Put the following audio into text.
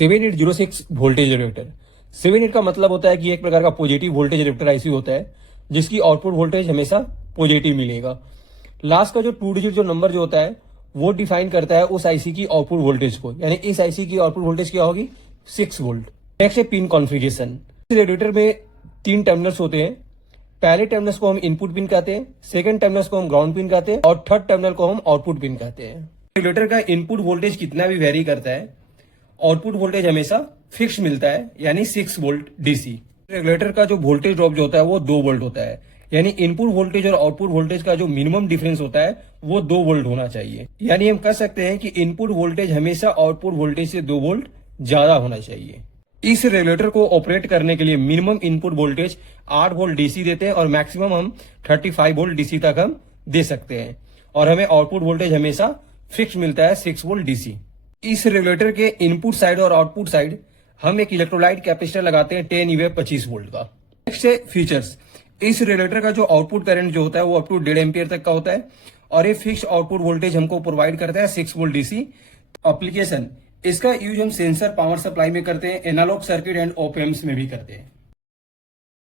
7806 voltage regulator. 78 का मतलब होता है कि एक प्रकार का पॉजिटिव वोल्टेज रेगुलेटर आईसी होता है जिसकी आउटपुट वोल्टेज हमेशा पॉजिटिव मिलेगा। लास्ट का जो 2 डिजिट जो नंबर जो होता है वो डिफाइन करता है उस आईसी की आउटपुट वोल्टेज को, यानी इस आईसी की आउटपुट वोल्टेज क्या होगी 6 वोल्ट। नेक्स्ट है पिन कॉन्फ़िगरेशन। इस रेगुलेटर में 3 टर्मिनल्स होते हैं। पहले टर्मिनल्स को हम इनपुट पिन कहते हैं, सेकंड टर्मिनल्स को हम ग्राउंड पिन कहते हैं और थर्ड टर्मिनल को हम आउटपुट पिन कहते हैं। रेगुलेटर का इनपुट वोल्टेज कितना भी वेरी करता है, आउटपुट वोल्टेज हमेशा फिक्स मिलता है, यानी 6 वोल्ट डीसी। रेगुलेटर का जो वोल्टेज ड्रॉप जो होता है वो 2 वोल्ट होता है, यानी इनपुट वोल्टेज और आउटपुट वोल्टेज का जो मिनिमम डिफरेंस होता है वो 2 वोल्ट होना चाहिए। यानी हम कह सकते हैं कि इनपुट वोल्टेज हमेशा आउटपुट वोल्टेज से 2 वोल्ट ज्यादा होना चाहिए। इस रेगुलेटर को ऑपरेट करने के लिए minimum input voltage 8 volt DC देते हैं और मैक्सिमम हम 35 वोल्ट डीसी तक हम दे सकते हैं, और हमें आउटपुट वोल्टेज हमेशा फिक्स मिलता है 6 वोल्ट डीसी। इस रेगुलेटर के इनपुट साइड और आउटपुट साइड हम एक इलेक्ट्रोलाइट कैपेसिटर लगाते हैं 10 EVA 25 वोल्ट का। नेक्स्ट है फीचर्स। इस रेगुलेटर का जो आउटपुट करंट जो होता है वो अप टू 1.5 एम्पियर तक का होता है और ये फिक्स आउटपुट वोल्टेज हमको प्रोवाइड करता है 6 वोल्ट डीसी। एप्लीकेशन, इसका यूज हम सेंसर पावर सप्लाई में करते हैं, analogue circuit and op amps में भी करते हैं।